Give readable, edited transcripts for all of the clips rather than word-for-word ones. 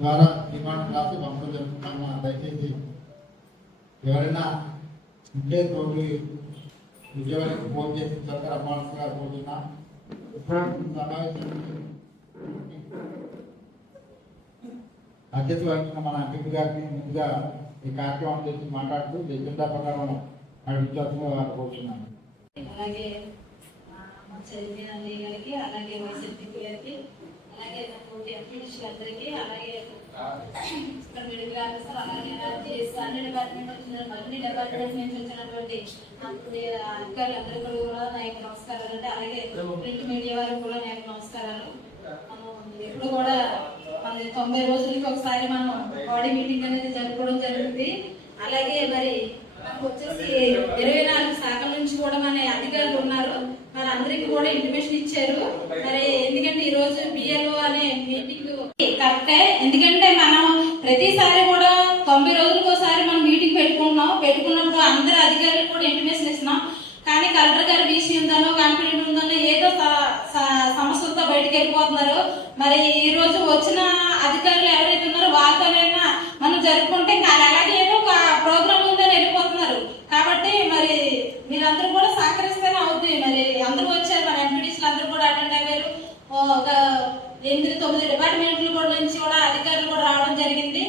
ద్వారా డిమాండ్ రాసి పంపడం జరుగుతున్నా. దయచేసి ఎవరైనా ఉంటే తోటి ఉద్యోగానికి ఫోన్ చేసి త్వరగా రమ్మాల్సిందిగా కోరుతున్నా. సమావేశానికి అధ్యక్ష వహించిన మన ఎంపీ గారిని ముందుగా ఈ కార్యక్రమం చేసి మాట్లాడుతూ ఎజెండా ప్రకారం నడిపించాల్సిందిగా కోరుతున్నాను. అలాగే మా చదివిన గారికి, అలాగే వైసీపీ గారికి, అలాగే ఎంపీడీసీలందరికీ, అలాగే మెడికల్ ఆఫీసర్, అలాగే అన్ని డిపార్ట్మెంట్ అన్ని డిపార్ట్మెంట్ నుంచి వచ్చినటువంటి అధికారులందరికీ కూడా నా యొక్క నమస్కారాలు అండి. అలాగే ప్రింట్ మీడియా వారికి కూడా నా యొక్క నమస్కారాలు. మనం ఎప్పుడు కూడా మన 90 రోజులకి ఒకసారి మనం బాడీ మీటింగ్ అనేది జరుపుకోవడం జరుగుతుంది. అలాగే మరి మనకు వచ్చేసి 24 శాఖల నుంచి కూడా మన అధికారులు ఉన్నారు. మరి అందరికి కూడా ఇంటిమేషన్ ఇచ్చారు. మరి ఎందుకంటే ఈ రోజు బిఎల్ఓ అనే మీటింగ్ కరెక్టే. ఎందుకంటే మనం ప్రతిసారి కూడా 90 రోజులకు ఒకసారి మనం మీటింగ్ పెట్టుకున్నప్పుడు అందరు అధికారులకు కూడా ఇంటిమేషన్ ఇస్తున్నాం. కానీ కలెక్టర్ గారు వీసీ ఉందనో కాన్ఫిడెంట్ ఉందనో ఏదో సమస్యలతో బయటకు వెళ్ళిపోతున్నారు. మరి ఈ రోజు వచ్చిన అధికారులు ఎవరైతే ఉన్నారో వాళ్ళతోనైనా మనం జరుపుకుంటే అలాగే ఏదో ఒక ప్రోగ్రామ్ ఉందని వెళ్ళిపోతున్నారు. కాబట్టి మరి మీరందరూ కూడా సహకరిస్తేనే అవుతుంది. మరి అందరూ వచ్చారు, మన ఎంపీడీసీలు అందరూ కూడా అటెండ్ అయ్యారు. ఒక 8-9 డిపార్ట్మెంట్ల కూడా నుంచి కూడా అధికారులు కూడా రావడం జరిగింది.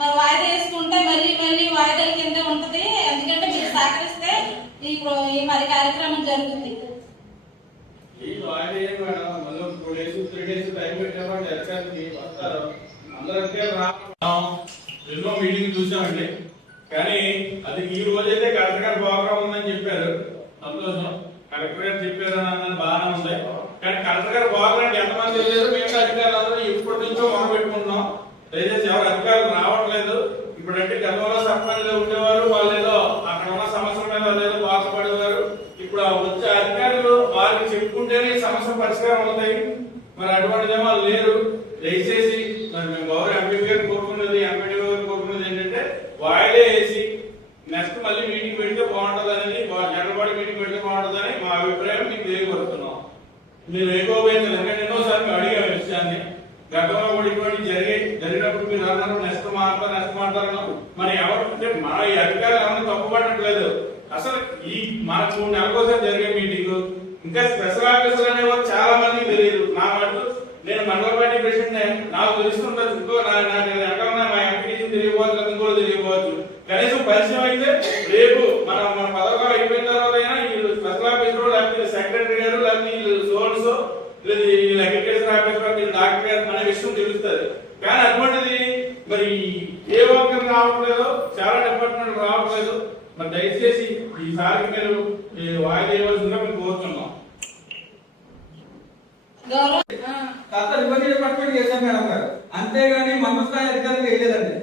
మరి వాయిదా వేసుకుంటే మళ్ళీ వాయిదాల కింద ఉంటది. ఎందుకంటే మీరు సహకరిస్తే ఈ మరి కార్యక్రమం జరుగుతుంది. ఎన్నో మీటింగ్ చూసామండి, కానీ అది ఈ రోజైతే కలెక్టర్ గారు ప్రోగ్రామ్ ఉందని చెప్పారు. సంతోషం, కలెక్టర్ గారు చెప్పారు అన్నది బాగానే ఉంది. కానీ కలెక్టర్ గారు ప్రోగ్రామ్ ఎంతమంది వెళ్ళారు, మేము అధికారులు అందరూ ఇప్పటి నుంచో మొదలుపెట్టుకుంటున్నాం. దయచేసి ఎవరు అధికారులు రావట్లేదు. ఇప్పుడంటే గతంలో సర్పంచ్లు ఉండేవారు, వాళ్ళు ఏదో అక్కడ ఉన్న సమస్యల మీద వాళ్ళు ఏదో బాధపడేవారు. ఇప్పుడు వచ్చే అధికారులు వారికి చెప్పుకుంటేనే ఈ సమస్య పరిష్కారం అవుతాయి. మరి అటువంటిదేమో వాళ్ళు లేరు. దయచేసి మరి మేము గౌరవ ఎంపీ గారిని కోరుకున్నది, ఎంపీడీ గారిని కోరుకున్నది ఏంటంటే వాయిదా వేసి నెక్స్ట్ మళ్ళీ మీటింగ్ పెడితే బాగుంటుందని, జనరల్ బాడీ మీటింగ్ పెడితే బాగుంటుందని మా అభిప్రాయం మీకు తెలియకొడుతున్నాం. మీరు ఏకోపేయించలేదు, ఎందుకంటే ఎన్నోసార్లు మేము అడిగాము విషయాన్ని. గతంలో కూడా ఇటువంటి జరిగినప్పుడు మీరు అన్నారు నెక్స్ట్ మాట్లాడతారు. మరి ఎవరంటే మన ఈ అధికారులు అందరూ తప్పుపడట్లేదు. అసలు ఈ మనకు 3 నెలల కోసం జరిగే మీటింగ్ ఇంకా స్పెషల్ ఆఫీసర్ అనేవారు చాలా మందికి తెలియదు. నా మటు నేను మండల పార్టీ ప్రెసిడెంట్, నాకు తెలుస్తుంటది. ఇంకో ఎక్కడ మా ఎంపీటీసీ తెలియకపోవచ్చు, ఇంకోటి తెలియకపోవచ్చు. కనీసం పరిచయం అయితే రేపు మన పథకాలు అయిపోయిన తర్వాత అయినా వీళ్ళు స్పెషల్ ఆఫీసర్ లేకపోతే సెక్రటరీ గారు లేకపోతే సోల్స్ లేదా అగ్రికల్చర్ ఆఫీసర్ డాక్టర్ గారు అనే విషయం తెలుస్తుంది. కానీ అటువంటిది మరి ఏ వర్గం రావట్లేదు, చాలా డిపార్ట్మెంట్ రావట్లేదు. మరి దయచేసి ఈసారి మీరు వాయిదా ఇవ్వాల్సిందిగా మేము కోరుతున్నాం. డిపార్ట్మెంట్ చేశాం మేడం గారు, అంతేగాని మండల స్థాయి అధికారులకు వేయలేదండి.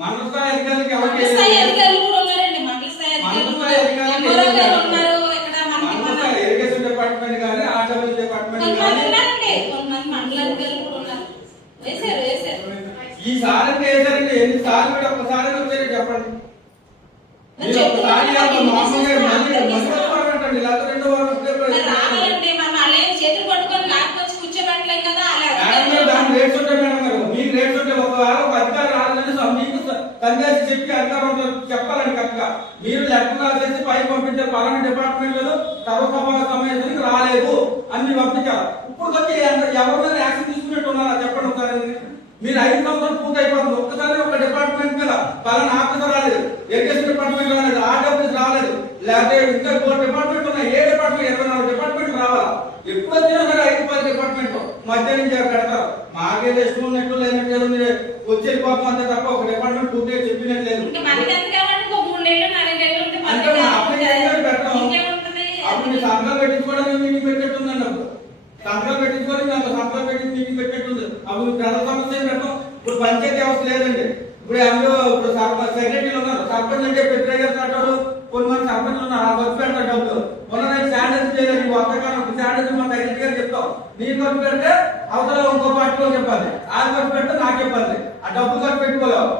మండల స్థాయి అధికారులకు ఎవరికి ఇరిగేషన్ డిపార్ట్మెంట్ కానీ ఆర్డబ్ల్యూ డిపార్ట్మెంట్ కానీ ఈసారి అంటే వేసారండి. ఎన్నిసార్లు కూడా ఒక్కసారి వచ్చారు చెప్పండి. మీరు ఒక్కసారి మామూలుగా మళ్ళీ లేకపోతే రెండో వారం దాని రేట్స్ ఉంటాయి మేడం గారు. మీకు రేట్స్ ఉంటే ఒకవేళ ఒక అధికారి రాలేదని మీకు సందేశం చెప్పి అధికారం చెప్పాలని కరెక్ట్గా మీరు లెక్క రాసేసి పై పంపించే పలానా డిపార్ట్మెంట్ సర్వసభ సమావేశానికి రాలేదు అని మీరు పంపించారు. ఇప్పుడు వచ్చి ఎవరైనా యాక్షన్ తీసుకున్నట్టు ఉన్నారా చెప్పండి ఒకసారి. మీరు 5 సంవత్సరాలు పూర్తి అయిపోతుంది. ఒక్కసారి ఒక డిపార్ట్మెంట్ మీద పలానా ఆఫీసర్ రాలేదు, ఎడ్యుకేషన్ డిపార్ట్మెంట్ రాలేదు, ఆర్డబ్ల్యూస్ రాలేదు, లేకపోతే ఇంకా 4 డిపార్ట్మెంట్ ఉన్నాయి. ఏ డిపార్ట్మెంట్ 24 డిపార్ట్మెంట్ రావాలా? ఎప్పుడు వచ్చినా సరే 5-10 డిపార్ట్మెంట్ మధ్య నుంచి పెడతారు. మాకేదో ఇష్టం ఉన్నట్టు లేనట్టు వచ్చే కోపం అంతే తప్ప ఒక డిపార్ట్మెంట్ పూర్తిగా చెప్పినట్టు లేదు. అప్పుడు సంతకాలు పెట్టించుకోవడానికి మీటింగ్ పెట్టేట్టుందండి. అప్పుడు సంతకాలు పెట్టించుకొని మేము సంతకాలు పెట్టి మీటింగ్ పెట్టేట్టుంది. అప్పుడు ప్రజల సమస్య పెడతాం. ఇప్పుడు పంచాయతీ వ్యవస్థ లేదండి. ఇప్పుడు అందులో ఇప్పుడు సెక్రటరీలు ఉన్నారు. సర్పంచ్ అంటే పెట్టేగారు అంటారు, కొంతమంది సర్పంచ్లు ఉన్నారు. ఆ ఖర్చు పెడతారు డబ్బులు. మొన్న శానిటైజ్ చేయలేదు, వర్తకాలం శానిటైజ్ మన సెక్రటరీ చెప్తాం. నీ ఖర్చు పెడితే అవతల ఇంకో పార్టీలో చెప్పాలి, ఆ ఖర్చు పెడితే నాకు చెప్పాలి. ఆ డబ్బు ఖర్చు పెట్టుకోలేవు.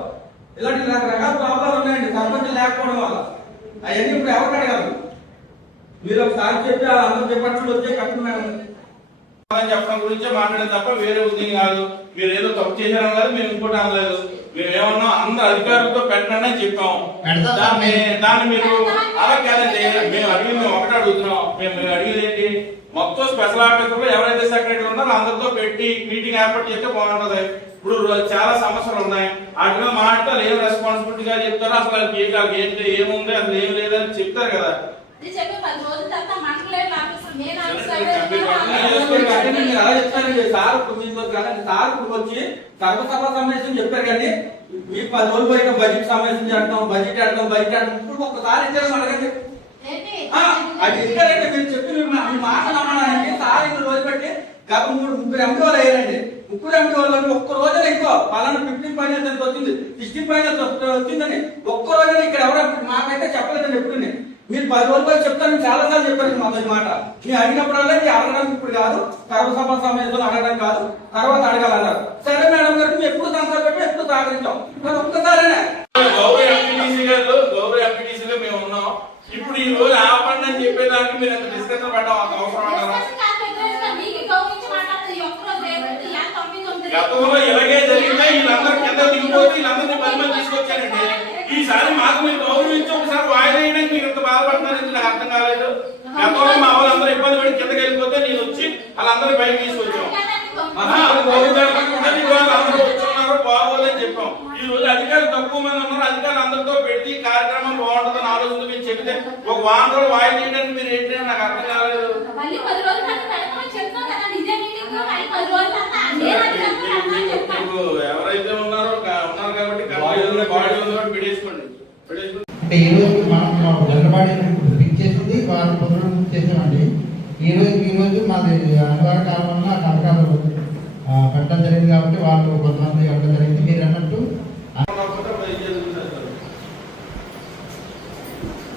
ఇలాంటి రకరకాల ప్రాబ్లాలు ఉన్నాయండి సర్పంచ్ లేకపోవడం వల్ల. అవన్నీ ఇప్పుడు ఎవరు అడగాలి? మీరు ఒకసారి చెప్పి అందరూ డిపార్ట్మెంట్ వచ్చే కష్టం మేడం. చెప్పడం గురించే మాట్లాడేది తప్ప వేరే ఉద్యోగం కాదు. మీరు ఏదో తప్పు చేశారని కాదు, మేము ఇంకోటి అనలేదు. మేము ఏమన్నా అందరు అధికారులతో పెట్టండి అని చెప్పాం. దాన్ని మీరు అలా కాదండి, మేము ఒకటే అడుగుతున్నాం. మేము అడిగేది ఏంటి, మొత్తం స్పెషల్ ఆఫీసర్లు ఎవరైతే సెక్రటరీ ఉన్నారో అందరితో పెట్టి మీటింగ్ ఏర్పాటు చేస్తే బాగుంటది. ఇప్పుడు చాలా సమస్యలు ఉన్నాయి, వాటి మీద మాట్లాడితే ఏం రెస్పాన్సిబిలిటీగా చెప్తారో, అసలు వాళ్ళకి ఏంటి ఏముంది అసలు ఏం లేదని చెప్తారు కదా. వచ్చి సర్వసభ సమావేశం చెప్పారు కానీ మీకు 10 రోజులు పోయిన బడ్జెట్ సమావేశం చేస్తాం, బడ్జెట్ ఆడతాం. ఇప్పుడు ఒక్కసారి ఇచ్చారు అడగండి. అది ఇస్తారంటే మీరు చెప్పి మీ మాట నమ్మడానికి సార్ 2 రోజులు పెట్టి గత 3 ఎంపీలు అయ్యారండి. 3 ఎంపీలు ఒక్క రోజున ఎక్కువ పలానా 15 ఫైనాన్స్ ఎంత వచ్చింది, 16 ఫైనాన్స్ వచ్చిందని ఒక్క రోజున ఇక్కడ ఎవరో మాకైతే చెప్పలేదండి. ఎప్పుడు మీరు 10 రోజులు పోయి చెప్తాను, చాలా సార్లు చెప్పారు మా మాట. మీరు అడిగినప్పుడల్లా అడగడానికి ఇప్పుడు కాదు, సర్వసభ సమావేశంలో అడగడానికి కాదు, తర్వాత అడగాలన్నారు. సరే మేడం గారు మేము ఎప్పుడు సంతకాలు పెట్టి ఎప్పుడు సహకరించాం, మరి ఒక్కసారేనే గౌరవ ఎంపీటీసీగా మేము ఉన్నాం. ఇప్పుడు ఈ రోజు ఆపండి అని చెప్పేదానికి మీరు ఎంత డిస్కషన్ పడ్డాం, అంత అవసరం అంటారా? గతంలో ఇలాగే జరిగితే వీళ్ళందరూ కింద దిగిపోతే వీళ్ళందరినీ 10 మంది తీసుకొచ్చారండి. ఈసారి మాకు మీరు గౌరవించి ఒకసారి వాయిదా వేయడానికి మీరు ఇంత బాధపడుతున్నారని నాకు అర్థం కాలేదు. గతంలో మా వాళ్ళందరూ ఇబ్బంది పడి కిందకి వెళ్ళిపోతే నేను వచ్చి వాళ్ళందరూ బయట తీసుకొచ్చాం. అందరూ వచ్చున్నారు బాగోదని చెప్పాం. ఈ రోజు అధికారులు తక్కువ మంది ఉన్నారు, అధికారులు అందరితో పెట్టి కార్యక్రమం బాగుంటుందని ఆలోచన మీరు చెప్తే ఒక వారం రోజులు వాయిదా వేయడానికి మీరు ఏంటి నాకు అర్థం కాలేదు. ఎవరైతే ఉన్నారో ఉన్నారు కాబట్టి పెట్టేసుకోండి. అంటే ఈ రోజు మనం వెల్లబాడి ఫిక్స్ చేసింది వారు పొద్దున చేసామండి. ఈ రోజు మాది అనివార్య కారణం వల్ల కనకాలు పెట్టడం జరిగింది కాబట్టి వాళ్ళు కొంతమంది